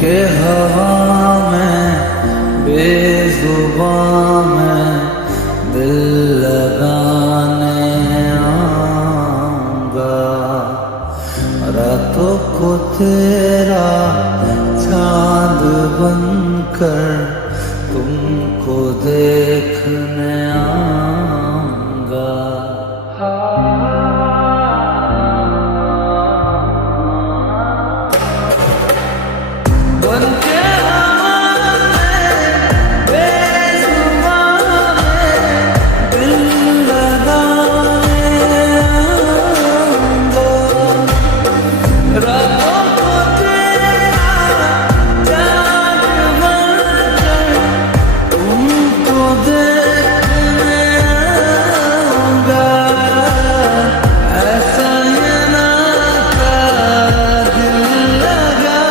के हवा में बेजुबान में दिल लगाने आऊंगा। रातों को तेरा चांद बनकर तुमको दे